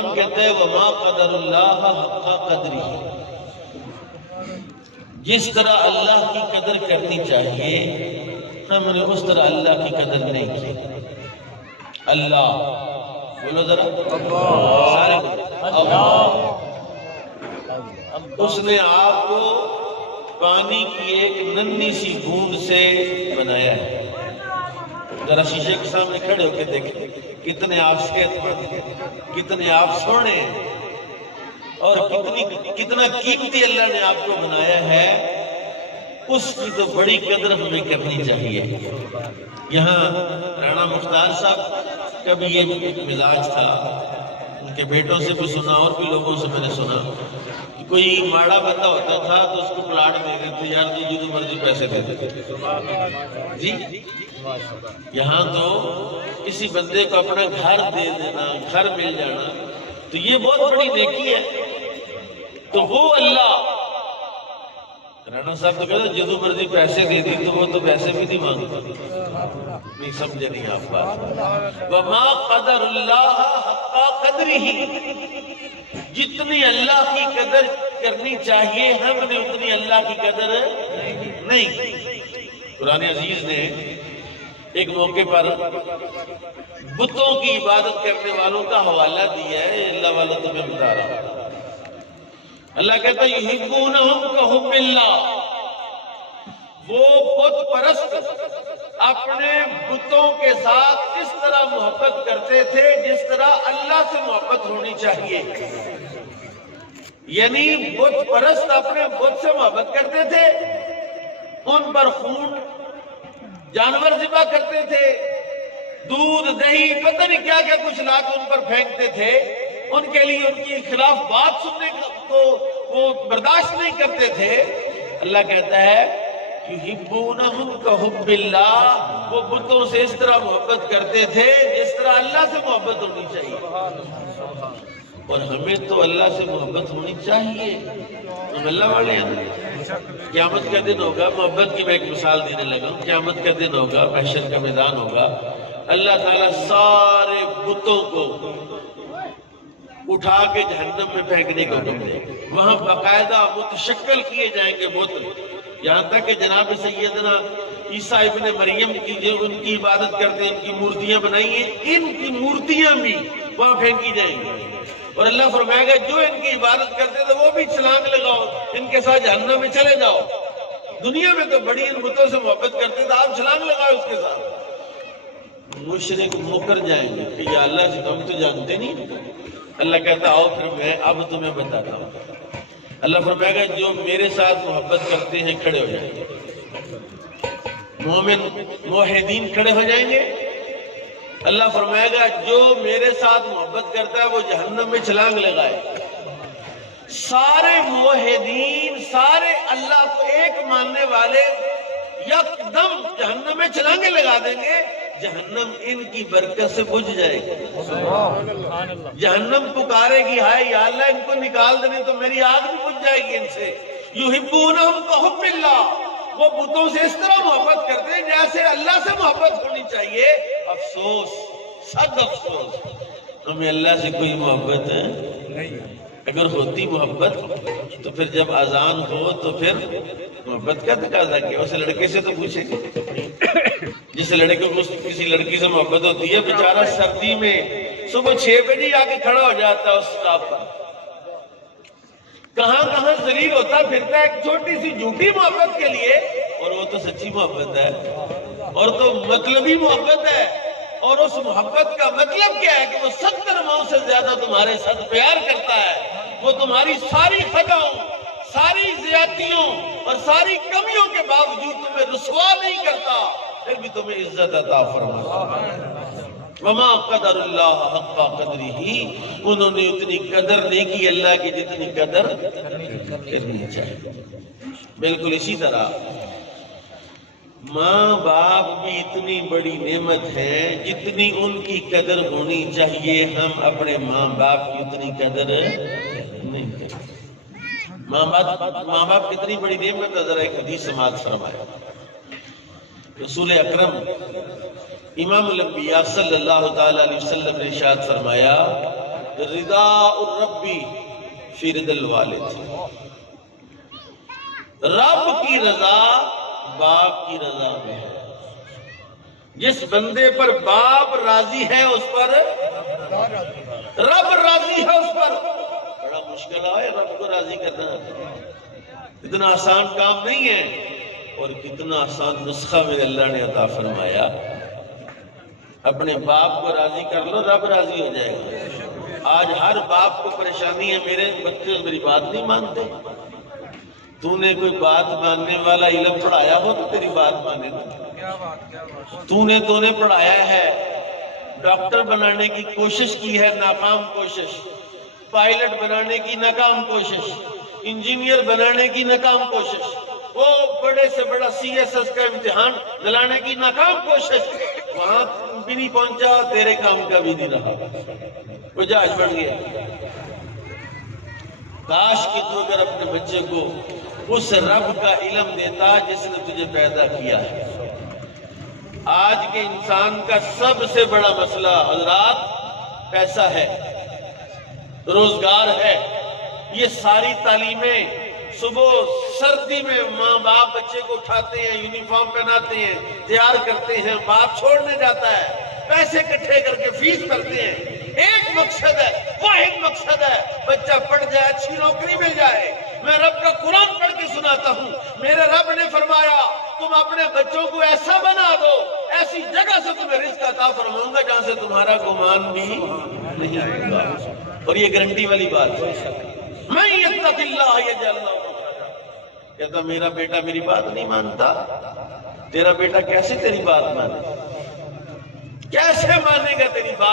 قرآن کہتا ہے وَمَا قَدَرُ اللَّهَ حَقَّ قَدْرِهِ، جس طرح اللہ کی قدر کرنی چاہیے ہم نے اس طرح اللہ کی قدر نہیں کی۔ اللہ بولو ذرا سارے اللہ، اس نے آپ کو پانی کی ایک ننھی سی بوند سے بنایا ہے۔ ذرا شیشے کے سامنے کھڑے ہو کے دیکھیں کتنے آپ صحت مند ہیں، کتنے آپ سونے ہیں، اور کتنا قیمتی اللہ نے آپ کو بنایا ہے، اس کی تو بڑی قدر ہمیں کرنی چاہیے۔ یہاں رانا مختار صاحب کا بھی یہ مزاج تھا، ان کے بیٹوں سے بھی سنا اور بھی لوگوں سے میں نے سنا کہ کوئی ماڑا بندہ ہوتا تھا تو اس کو پلاٹ دے دیتے، یار تو جو مرضی پیسے دے دیتے جی۔ یہاں تو کسی بندے کو اپنا گھر دے دینا، گھر مل جانا تو یہ بہت بڑی نیکی ہے۔ تو وہ اللہ رانا صاحب تو کہتے جدو مرضی پیسے دے دی، تو وہ تو پیسے بھی نہیں مانگتا، نہیں سمجھے نہیں آپ بات۔ وَمَا قَدَرُ اللَّهَ حَقَّ قَدْرِهِ، جتنی اللہ کی قدر کرنی چاہیے ہم نے اتنی اللہ کی قدر نہیں کی۔ قرآن عزیز نے ایک موقع پر بتوں کی عبادت کرنے والوں کا حوالہ دیا ہے، اللہ والا تمہیں بتا رہا ہوں۔ اللہ کہتا ہے یحبونہم کحب اللہ، وہ بت پرست اپنے بتوں کے ساتھ اس طرح محبت کرتے تھے جس طرح اللہ سے محبت ہونی چاہیے۔ یعنی بت پرست اپنے بت سے محبت کرتے تھے، ان پر خون جانور ذبح کرتے تھے، دودھ دہی پتہ نہیں کیا کیا کچھ لا کے ان پر پھینکتے تھے، ان کے لیے ان کی خلاف بات سننے کو وہ برداشت نہیں کرتے تھے۔ اللہ کہتا ہے یحبونہم کحب اللہ، وہ بتوں سے اس طرح محبت کرتے تھے جس طرح اللہ سے محبت ہونی چاہیے۔ اور ہمیں تو اللہ سے محبت ہونی چاہیے، ہم اللہ والے ہیں۔ قیامت کا دن ہوگا، محبت کی میں ایک مثال دینے لگا ہوں، قیامت کا دن ہوگا، محشر کا میدان ہوگا، اللہ تعالیٰ سارے بتوں کو اٹھا کے جہنم میں پھینکنے کو حکم دے گا۔ وہاں باقاعدہ متشکل کیے جائیں گے بت، یہاں تک کہ جناب سیدنا عیسیٰ ابن مریم کی جو ان کی عبادت کرتے ہیں، ان کی مورتیاں بنائی ہیں، ان کی مورتیاں بھی وہاں پھینکی جائیں گی۔ اور اللہ فرمائے گا جو ان کی عبادت کرتے تھے وہ بھی چھلانگ لگاؤ، ان کے ساتھ جہنم میں چلے جاؤ۔ دنیا میں تو بڑی ان بتوں سے محبت کرتے تھے، آپ چھلانگ لگاؤ اس کے ساتھ۔ مشرک مکر جائیں گے کہ یا اللہ سے تم تو جانتے نہیں۔ اللہ کہتا آؤ پھر میں اب تمہیں بتاتا ہوں۔ اللہ فرمائے گا جو میرے ساتھ محبت کرتے ہیں کھڑے ہو جائیں گے، مومن موحدین کھڑے ہو جائیں گے۔ اللہ فرمائے گا جو میرے ساتھ محبت کرتا ہے وہ جہنم میں چھلانگ لگائے۔ سارے موحدین، سارے اللہ کو ایک ماننے والے یکدم جہنم میں چھلانگیں لگا دیں گے، جہنم ان کی برکت سے بجھ جائے گی۔ جہنم پکارے گی ہائے یا اللہ ان کو نکال دینے تو میری آگ بھی بجھ جائے گی ان سے۔ یحبونہم کحب اللہ، وہ بتوں سے اس طرح محبت کرتے ہیں جیسے اللہ سے محبت ہونی چاہیے۔ افسوس، صد افسوس، ہمیں اللہ سے کوئی محبت ہے نہیں۔ اگر ہوتی محبت تو پھر جب اذان ہو تو پھر محبت کا تقاضا کیا؟ اسے لڑکے سے تو پوچھیں گے، جس لڑکے کو کسی لڑکی سے محبت ہوتی ہے بیچارہ سردی میں صبح 6 بجے آ کے کھڑا ہو جاتا ہے اس سٹاپ پر، کہاں کہاں ذلیل ہوتا پھرتا ہے ایک چھوٹی سی جھوٹی محبت کے لیے، اور وہ تو سچی محبت ہے، اور تو مطلبی محبت ہے۔ اور اس محبت کا مطلب کیا ہے کہ وہ 70 ماؤں سے زیادہ تمہارے ساتھ پیار کرتا ہے، وہ تمہاری ساری خطاؤں، ساری زیادتیوں اور ساری کمیوں کے باوجود تمہیں رسوا نہیں کرتا، پھر بھی تمہیں عزت عطا فرماتا ہے۔ وَمَا قَدَرُ اللَّهَ حَقَّ قَدْرِهِ، انہوں نے اتنی قدر نہیں کی اللہ کی جتنی قدر کرنی چاہیے۔ بالکل اسی طرح ماں باپ بھی اتنی بڑی نعمت ہے، جتنی ان کی قدر ہونی چاہیے ہم اپنے ماں باپ کی اتنی قدر نہیں کرتے۔ ماں باپ کتنی بڑی نعمت ہے، ذرا ایک حدیث سماعت فرمایا۔ رسول اکرم امام الانبیاء صلی اللہ تعالی علیہ وسلم نے ارشاد فرمایا رضا الربی فی رضا الوالد، رب کی رضا باپ کی رضا میں ہے۔ جس بندے پر باپ راضی ہے اس پر رب راضی ہے، اس پر بڑا مشکل ہے رب کو راضی کرنا، اتنا آسان کام نہیں ہے۔ اور کتنا آسان نسخہ میرے اللہ نے عطا فرمایا، اپنے باپ کو راضی کر لو رب راضی ہو جائے گا۔ آج ہر باپ کو پریشانی ہے، میرے بچے میری بات نہیں مانتے۔ تو نے کوئی بات ماننے والا علم پڑھایا ہو تو تیری بات مانے گا۔ تو نے پڑھایا ہے، ڈاکٹر بنانے کی کوشش کی ہے، ناکام کوشش، پائلٹ بنانے کی ناکام کوشش، انجینئر بنانے کی ناکام کوشش، وہ بڑے سے بڑا CSS کا امتحان دلانے کی ناکام کوشش، وہاں بھی نہیں پہنچا، تیرے کام کا بھی نہیں رہا، وہ جہاز بن گیا۔ کاش کہ تو اگر اپنے بچے کو اس رب کا علم دیتا جس نے تجھے پیدا کیا ہے۔ آج کے انسان کا سب سے بڑا مسئلہ حضرات پیسہ ہے، روزگار ہے۔ یہ ساری تعلیمیں، صبح سردی میں ماں باپ بچے کو اٹھاتے ہیں، یونیفارم پہناتے ہیں، تیار کرتے ہیں، باپ چھوڑنے جاتا ہے، پیسے اکٹھے کر کے فیس کرتے ہیں۔ ایک مقصد ہے، واحد مقصد ہے، بچہ پڑھ جائے، اچھی نوکری مل جائے۔ میں رب کا قرآن پڑھ کے سناتا ہوں، میرے رب نے فرمایا تم اپنے بچوں کو ایسا بنا دو، ایسی جگہ سے تمہیں رزق عطا فرماؤں گا جہاں سے تمہارا گمان بھی نہیں آئے گا۔ اور یہ گارنٹی والی بات ہے۔ میں یتق اللہ یجعل لہ مخرجا، کہتا میرا بیٹا میری بات نہیں مانتا، تیرا بیٹا کیسے تیری بات مانے، کیسے مانے گا تیری بات؟